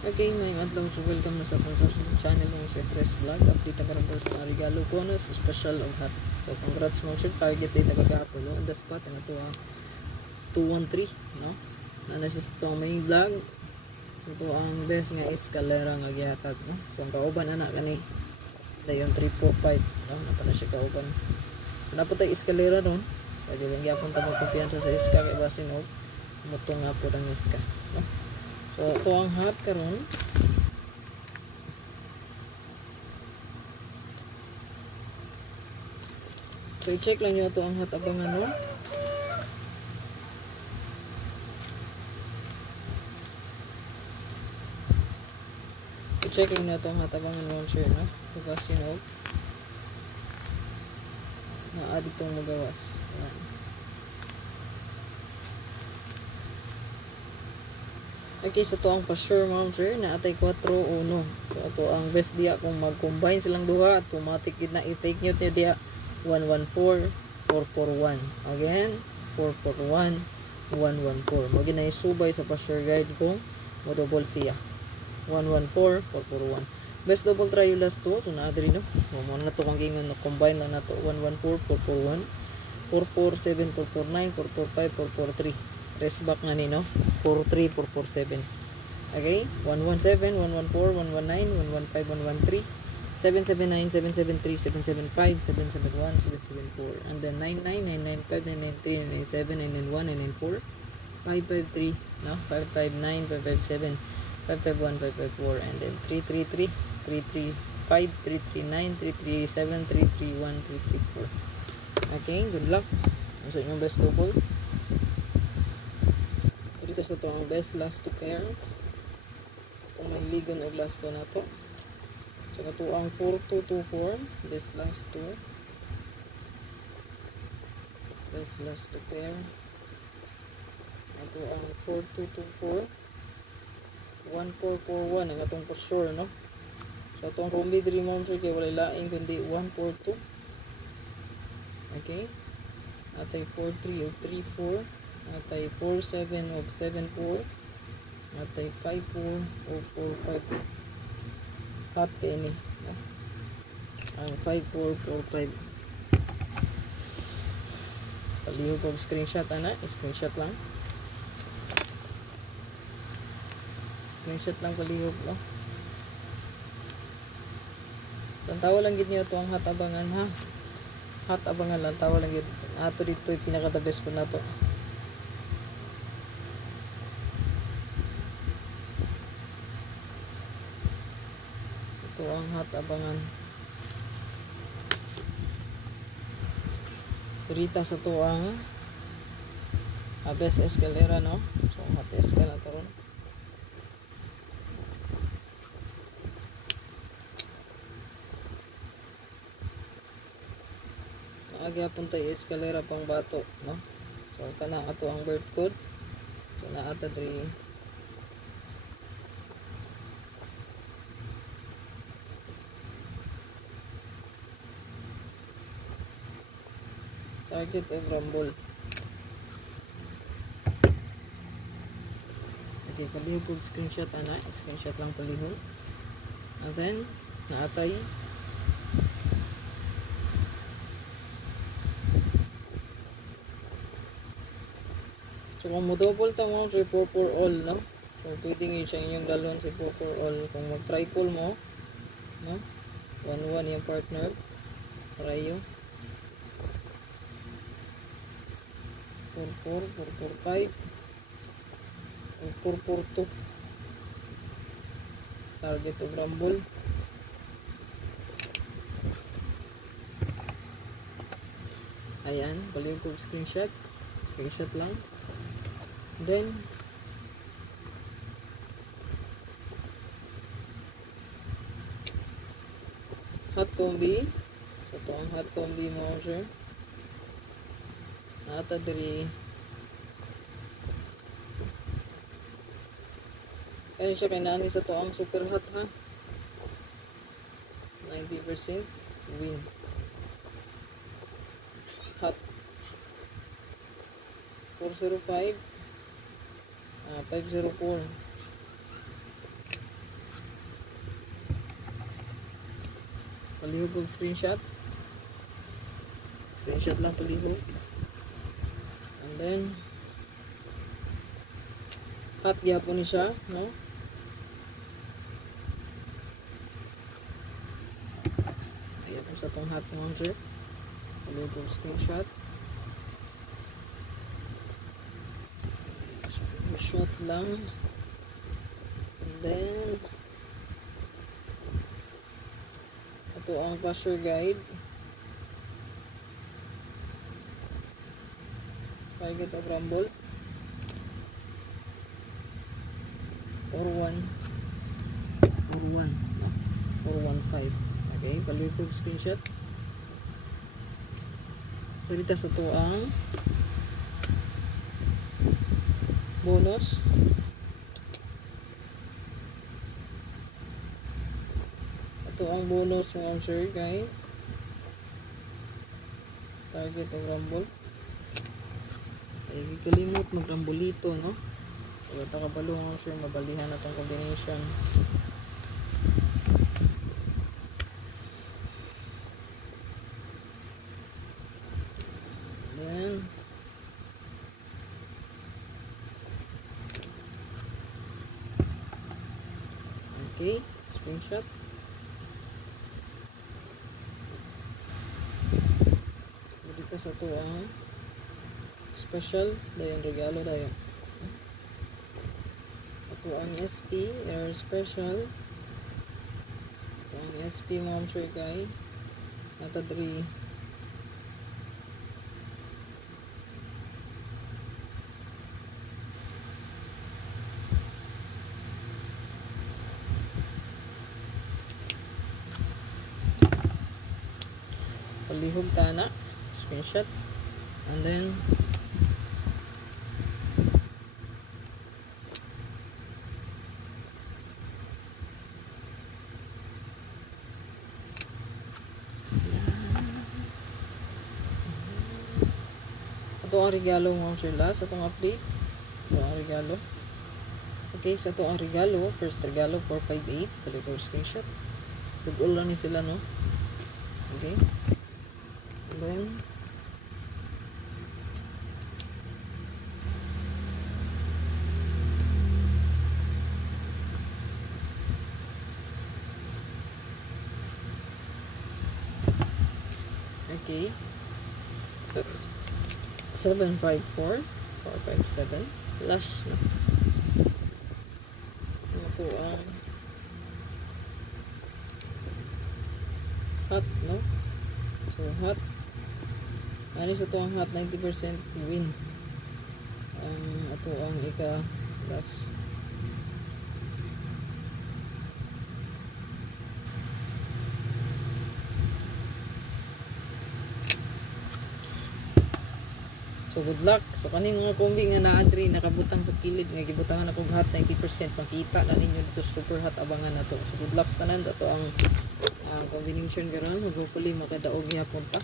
Okay, may adlaw so welcome na sa sponsor sa channel ng Sir Chris Vlog. Update ka rin sa regalo bonus special of hot. So congrats mo sir, target data kagahapon no. On the spot ang ato 213 no. Ana siya sa may vlog. Ito ang best nga escalera nga gihatag no. So ang kauban ana kani dayon 345 no. Napa na siya kauban. Napa tay escalera ron. Pwede lang gyapon ta magkumpiyansa sa iska kay basin og moto nga po ang iska no. So ito ang hot karon. So i-check lang nyo ito ang hot abangan no. I-check lang nyo ito ang hot abangan no sir no. Bukas yun og na-add itong magawas. Ayan. Okay, so ito ang pa-sure ma'am sir na atay 4-1. So ito ang best dia kung mag-combine silang duha, automatic na i-take nyo dia 114 441. Again, 441 114. Mo ginay subay sa pa-sure guide kung mo double siya. 114 441. Best double try yung last two. So na adri no. Mo na to kung gingon na combine lang na to 114 441 447 449 445 443. Rest back nga ni no 43 447. Okay, 117 114 119 115 113 779 773 775 771 774 and then 99 995 993 997 991 994 553 no 559 557 551 554 and then 333 335 339 337 331 334. Okay, good luck sa inyong best double. Dito sa ito ang best last two pair. Ito may ligon o last two na to. So ito ang 4224 best last two. Best last two pair. Ito ang 4224 1441 ang atong for sure no. So itong Rombi Dream Home sir kaya wala laing kundi 142. Okay, atay 43 o 34, atay 47 o 74, atay 54 o 45. Hot kay ni no? Ang 5445. Palihog ko screenshot ana, screenshot lang. Screenshot lang palihog no. Tantawa lang gid niyo to ang hot abangan ha. Hot abangan lang tawa lang gid. Ato dito pinaka the best po nato. Ito ang hot abangan. Rita sa to ang best escalera no. So hot escalera to ron. Naagapon tayo escalera pang bato no. So kana ato ang bird code. So naata diri target of rumble. Okay, palihog kong screenshot ana, screenshot lang palihog. And then naatay so kung mo double ta mo si 4 for all no. So pwedeng yun siya inyong dalon si 4 for all. Kung mag triple mo no 1-1 yung partner try yun 4-4 4-4-5 4-4-2 target of rumble. Ayan, balik ko screenshot lang. Then hot combi. So ito ang hot combi mo sir. Nata diri kaya siya kailangan sa to ang super hot ha. 90% win. Hot 405 504 Palihog og screenshot. Screenshot lang palihog. And then hot gyapon ni siya, no? Ayan po sa tong hot mga sir. Palihog og screenshot. Screenshot lang. And then ito ang pasture guide. Target of rumble. 4-1. 4-1. No? 4-1-5. Okay, palihog screenshot. Dito sa ito ang bonus. Ito ang bonus mga sir guys. Target of rumble. Ay, kalimot mag-rambulito, no? So, ito kabalo mga sir, mabalihan na itong combination. Then okay, screenshot. Dito sa ito ang special dayon regalo dayon. Ito ang SP air special. Ito ang SP mga sure guy. Nata 3. Palihog tana screenshot. And then ito ang regalo mga sir last. Ito ang update. Ito ang regalo. Okay, so ito ang regalo. First regalo 458. Palihog screenshot. Tugol lang ni sila, no? Okay. And then okay. 754 457 plus, no? Ito ang hot, no? So hot ano sa ito ang hot 90% win. Ito ang ika plus. So good luck. So kaning mga kombi nga naadri nakabutang sa kilid nga gibutangan ako hot 90% makita na ninyo dito super hot abangan na to. So good luck tanan, ito ang combination karon. Hopefully makadaog gyapon ta.